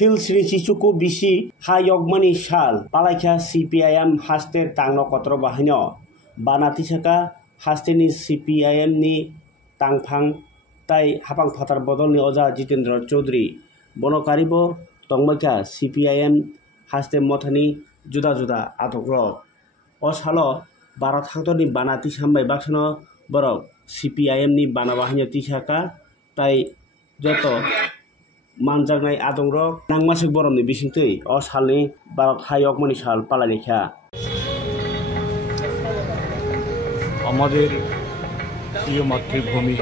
Filsri Chichuku Bisi Hayogmani Shal Palakha CPIM Haster Tangno Kotro Bahino Banatisaka Hasteni CPIM ni Tangphang Tai Hapang Phatar Bodolni Oja Jitendra Chaudhary Bono Karibo Tongmaka CPIM Haste Mothani Juda Juda Atogro O Salo Barat Hangtoni Banati Sambai Baksano Borok CPIM ni Banabahanya Tisaka Tai Joto Manjangnai Adongro Nangmasuk Boromni Bisingtui O Salni Barat Hayogmani Shal Palalekha আমাদের প্রিয় মাতৃভূমি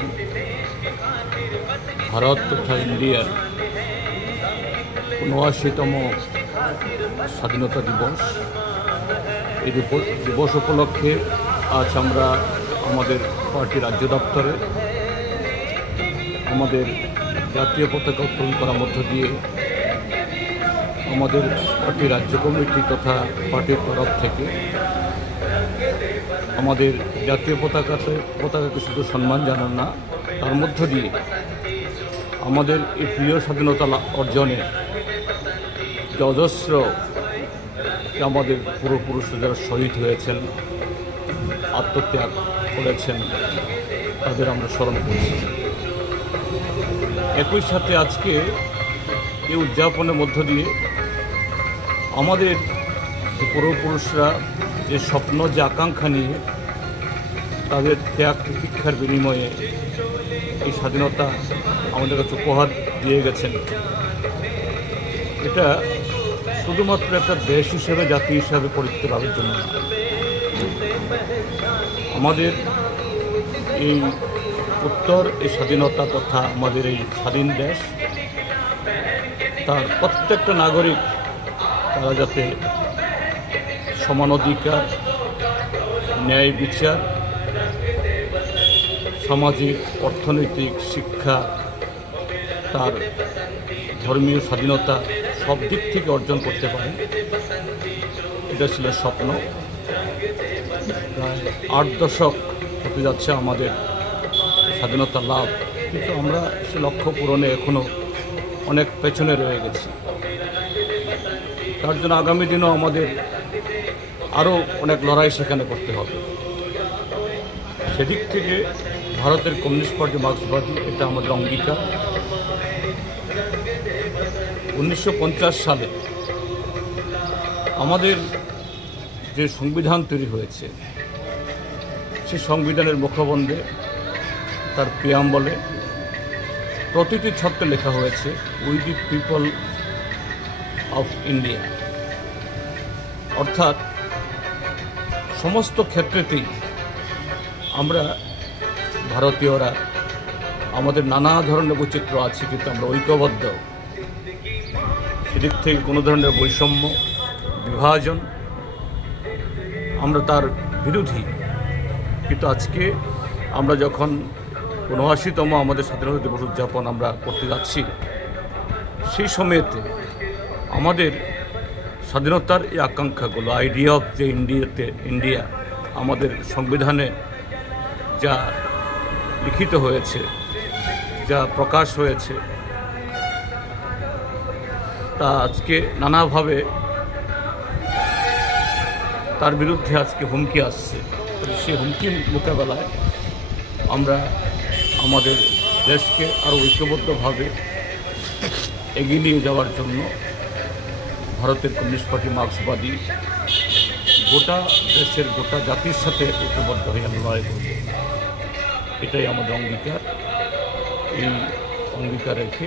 ভারত তথা ইন্ডিয়ার ৭৯তম স্বাধীনতা দিবস এই দিবস উপলক্ষে আজ আমরা আমাদের পার্টি রাজ্য দপ্তরে আমাদের জাতীয় পতাকা উত্তোলন করার মধ্য দিয়ে আমাদের পার্টি রাজ্য কমিটি তথা পার্টির তরফ থেকে আমাদের জাতীয় পতাকাকে শুধু সম্মান জানান না তার মধ্য দিয়ে আমাদের এই প্রিয় স্বাধীনতা অর্জনে যে অজস্র আমাদের পূর্বপুরুষরা যারা শহীদ হয়েছেন আত্মত্যাগ করেছেন তাদের আমরা স্মরণ করছি। একই সাথে আজকে এই উদযাপনের মধ্য দিয়ে আমাদের যে পূর্বপুরুষরা যে স্বপ্ন যে আকাঙ্ক্ষা নিয়ে তাদের ত্যাগ প্রতীক্ষার বিনিময়ে এই স্বাধীনতা আমাদের কাছে উপহার দিয়ে গেছেন, এটা শুধুমাত্র একটা দেশ হিসেবে জাতি হিসাবে পরিচিত লাভের জন্য না, আমাদের এই উত্তর এই স্বাধীনতা তথা আমাদের এই স্বাধীন দেশ তার প্রত্যেকটা নাগরিক তারা যাতে সমান অধিকার, ন্যায় বিচার, সামাজিক অর্থনৈতিক শিক্ষা, তার ধর্মীয় স্বাধীনতা সব দিক থেকে অর্জন করতে পারে, এটা ছিল স্বপ্ন। প্রায় ৮ দশক হতে যাচ্ছে আমাদের স্বাধীনতা লাভ, কিন্তু আমরা সে লক্ষ্য পূরণে এখনও অনেক পেছনে রয়ে গেছি। তার জন্য আগামী দিনেও আমাদের আরও অনেক লড়াই সেখানে করতে হবে। সেদিক থেকে ভারতের কমিউনিস্ট পার্টি মার্ক্সবাদী এটা আমাদের অঙ্গীকার। ১৯৫০ সালে আমাদের যে সংবিধান তৈরি হয়েছে সেই সংবিধানের মুখবন্ধে তার প্রিয়াম্বলে প্রতিটি ছত্রে লেখা হয়েছে we the people of India, অর্থাৎ সমস্ত ক্ষেত্রেতেই আমরা ভারতীয়রা আমাদের নানা ধরনের বৈচিত্র্য আছে কিন্তু আমরা ঐক্যবদ্ধ, সেদিক থেকে কোনো ধরনের বৈষম্য বিভাজন আমরা তার বিরোধী। কিন্তু আজকে আমরা যখন ৭৯তম আমাদের স্বাধীনতা দিবস উদযাপন আমরা করতে যাচ্ছি, সেই সময়তে আমাদের স্বাধীনতার এই আকাঙ্ক্ষাগুলো আইডিয়া অফ যে ইন্ডিয়া আমাদের সংবিধানে যা লিখিত হয়েছে, যা প্রকাশ হয়েছে, তা আজকে নানাভাবে তার বিরুদ্ধে আজকে হুমকি আসছে। সেই হুমকির মোকাবেলায় আমরা আমাদের দেশকে আরও ঐক্যবদ্ধভাবে এগিয়ে নিয়ে যাওয়ার জন্য ভারতের কমিউনিস্ট পার্টি মার্ক্সবাদী গোটা দেশের গোটা জাতির সাথে ঐক্যবদ্ধ হয়ে আমরা লড়াই করব, এটাই আমাদের অঙ্গীকার। এই অঙ্গীকার রেখে